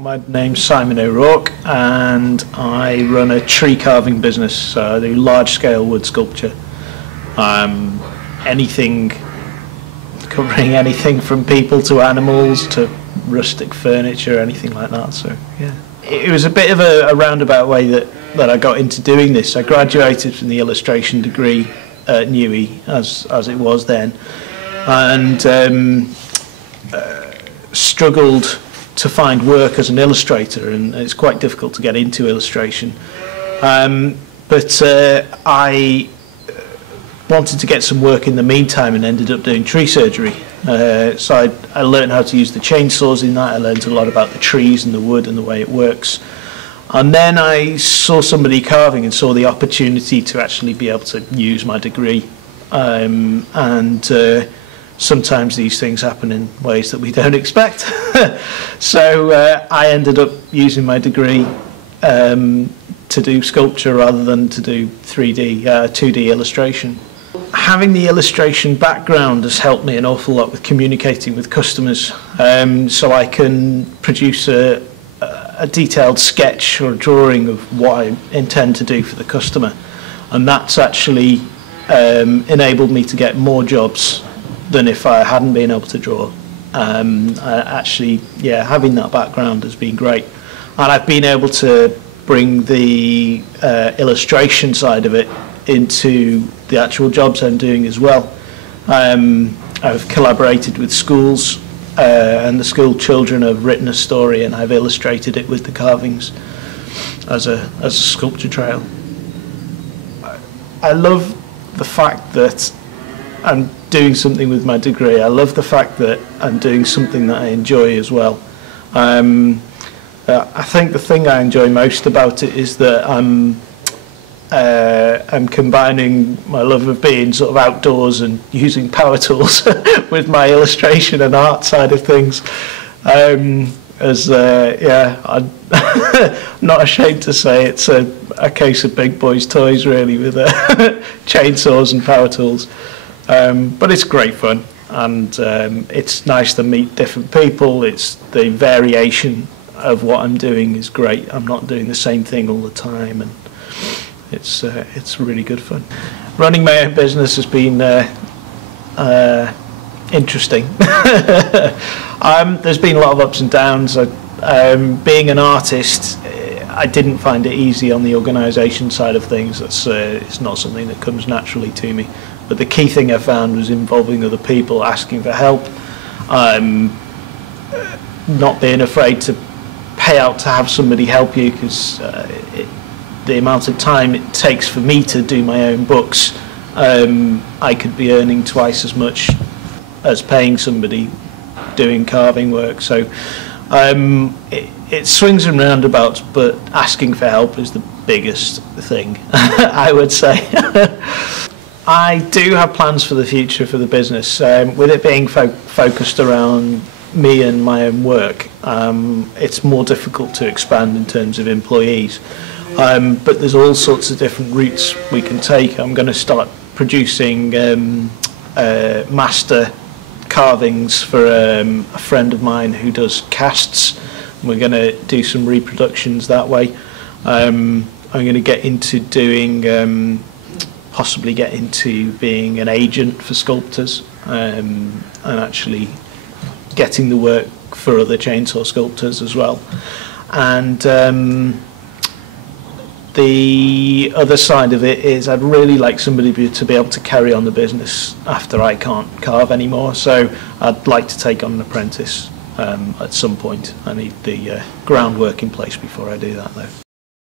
My name's Simon O'Rourke and I run a tree carving business, so I do large scale wood sculpture. Anything, covering anything from people to animals to rustic furniture, anything like that. So yeah, it was a bit of a roundabout way that I got into doing this. I graduated from the illustration degree at Newey as it was then, and struggled to find work as an illustrator, and it's quite difficult to get into illustration. But I wanted to get some work in the meantime and ended up doing tree surgery. So I learned how to use the chainsaws in that. I learned a lot about the trees and the wood and the way it works. And then I saw somebody carving and saw the opportunity to actually be able to use my degree. Sometimes these things happen in ways that we don't expect. So I ended up using my degree to do sculpture rather than to do 2D illustration. Having the illustration background has helped me an awful lot with communicating with customers, so I can produce a detailed sketch or a drawing of what I intend to do for the customer, and that's actually enabled me to get more jobs than if I hadn't been able to draw. Having that background has been great, and I've been able to bring the illustration side of it into the actual jobs I'm doing as well. I've collaborated with schools, and the school children have written a story and I've illustrated it with the carvings as a sculpture trail. I love the fact that I'm doing something with my degree. I love the fact that I'm doing something that I enjoy as well. I think the thing I enjoy most about it is that I'm combining my love of being sort of outdoors and using power tools with my illustration and art side of things. I'm not ashamed to say it's a case of big boys' toys, really, with chainsaws and power tools. But it's great fun, and it's nice to meet different people. It's the variation of what I'm doing is great. I'm not doing the same thing all the time, and it's really good fun. Running my own business has been interesting. There's been a lot of ups and downs. Being an artist, I didn't find it easy on the organisation side of things. It's not something that comes naturally to me. But the key thing I found was involving other people, asking for help, not being afraid to pay out to have somebody help you, because the amount of time it takes for me to do my own books, I could be earning twice as much as paying somebody doing carving work. So it swings and roundabouts, but asking for help is the biggest thing, I would say. I do have plans for the future for the business. With it being focused around me and my own work, it's more difficult to expand in terms of employees. But there's all sorts of different routes we can take. I'm going to start producing master carvings for a friend of mine who does casts. We're going to do some reproductions that way. I'm going to get into doing possibly get into being an agent for sculptors, and actually getting the work for other chainsaw sculptors as well. And the other side of it is I'd really like somebody to be able to carry on the business after I can't carve anymore, so I'd like to take on an apprentice at some point. I need the groundwork in place before I do that, though.